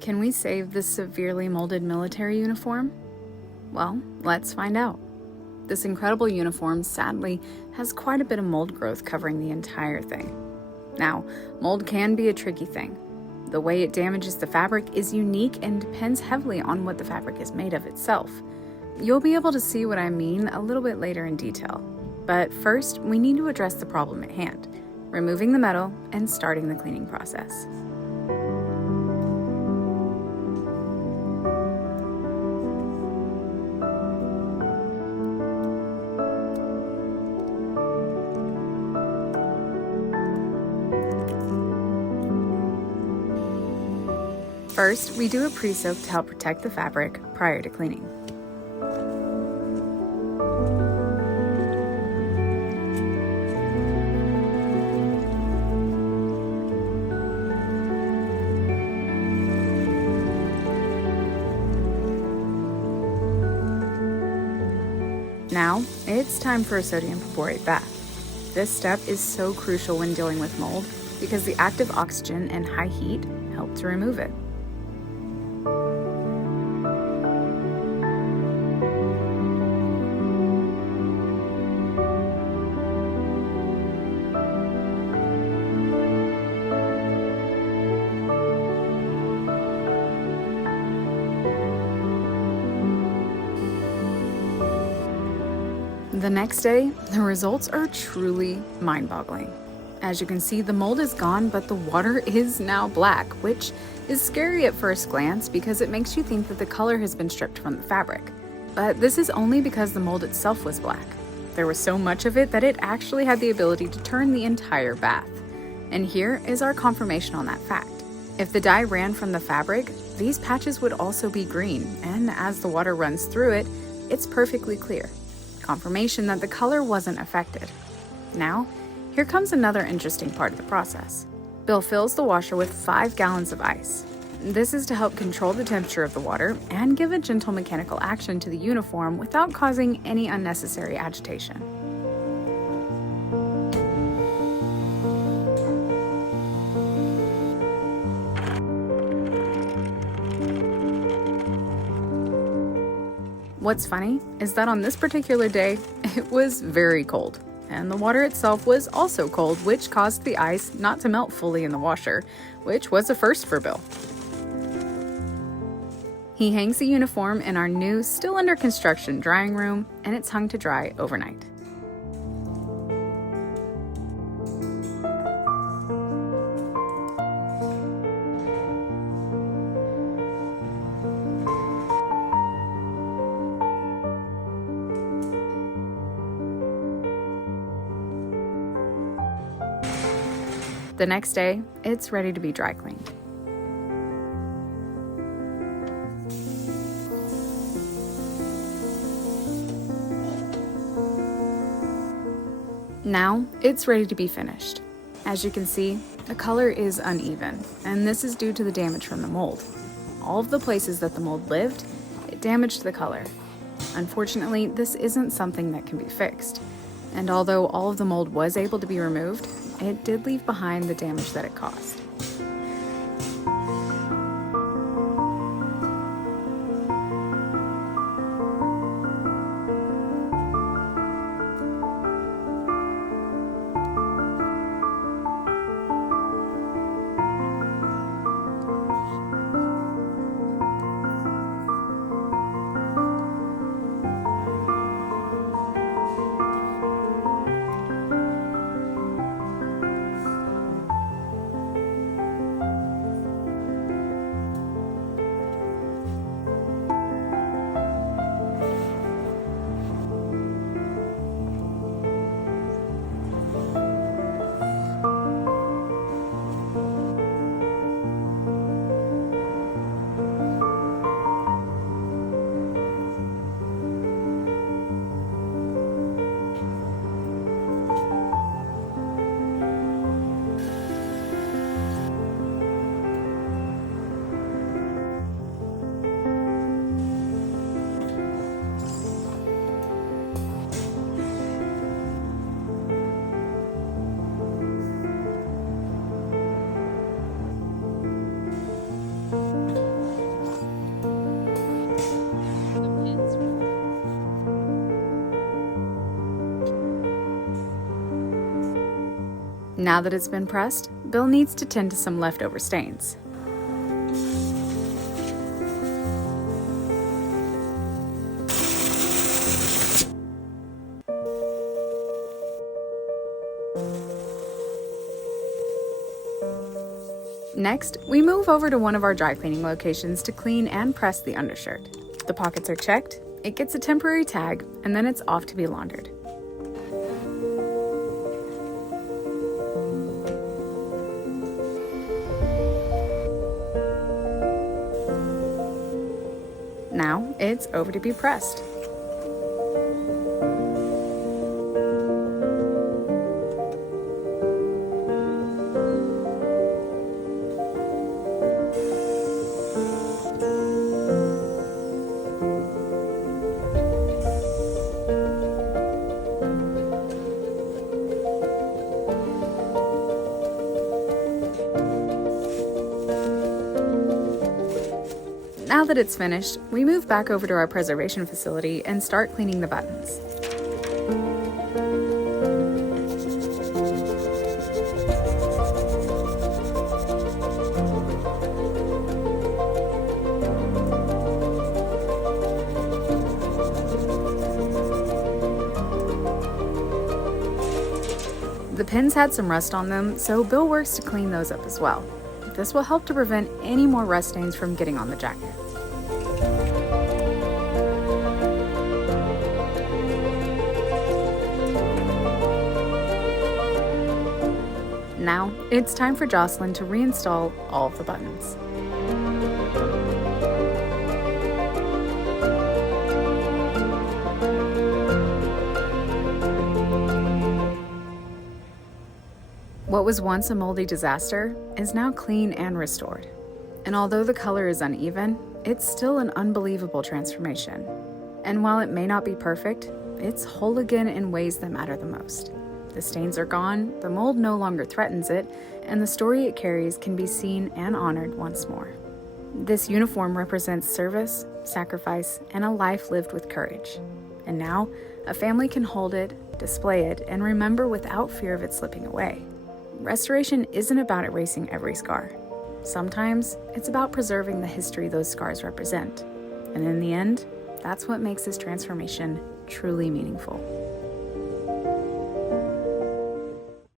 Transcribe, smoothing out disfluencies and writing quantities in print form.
Can we save this severely molded military uniform? Well, let's find out. This incredible uniform, sadly, has quite a bit of mold growth covering the entire thing. Now, mold can be a tricky thing. The way it damages the fabric is unique and depends heavily on what the fabric is made of itself. You'll be able to see what I mean a little bit later in detail. But first, we need to address the problem at hand, removing the metal and starting the cleaning process. First, we do a pre-soak to help protect the fabric prior to cleaning. Now, it's time for a sodium perborate bath. This step is so crucial when dealing with mold because the active oxygen and high heat help to remove it. The next day, the results are truly mind-boggling. As you can see, the mold is gone, but the water is now black, which is scary at first glance because it makes you think that the color has been stripped from the fabric. But this is only because the mold itself was black. There was so much of it that it actually had the ability to turn the entire bath. And here is our confirmation on that fact. If the dye ran from the fabric, these patches would also be green, and as the water runs through it, it's perfectly clear. Confirmation that the color wasn't affected. Now, here comes another interesting part of the process. Bill fills the washer with 5 gallons of ice. This is to help control the temperature of the water and give a gentle mechanical action to the uniform without causing any unnecessary agitation. What's funny is that on this particular day, it was very cold, and the water itself was also cold, which caused the ice not to melt fully in the washer, which was a first for Bill. He hangs the uniform in our new, still under construction drying room, and it's hung to dry overnight. The next day, it's ready to be dry cleaned. Now, it's ready to be finished. As you can see, the color is uneven, and this is due to the damage from the mold. All of the places that the mold lived, it damaged the color. Unfortunately, this isn't something that can be fixed. And although all of the mold was able to be removed, it did leave behind the damage that it caused. Now that it's been pressed, Bill needs to tend to some leftover stains. Next, we move over to one of our dry cleaning locations to clean and press the undershirt. The pockets are checked, it gets a temporary tag, and then it's off to be laundered. Now, it's over to be pressed. Now that it's finished, we move back over to our preservation facility and start cleaning the buttons. The pins had some rust on them, so Bill works to clean those up as well. This will help to prevent any more rust stains from getting on the jacket. Now, it's time for Jocelyn to reinstall all of the buttons. What was once a moldy disaster is now clean and restored. And although the color is uneven, it's still an unbelievable transformation. And while it may not be perfect, it's whole again in ways that matter the most. The stains are gone, the mold no longer threatens it, and the story it carries can be seen and honored once more. This uniform represents service, sacrifice, and a life lived with courage. And now, a family can hold it, display it, and remember without fear of it slipping away. Restoration isn't about erasing every scar. Sometimes it's about preserving the history those scars represent. And in the end, that's what makes this transformation truly meaningful.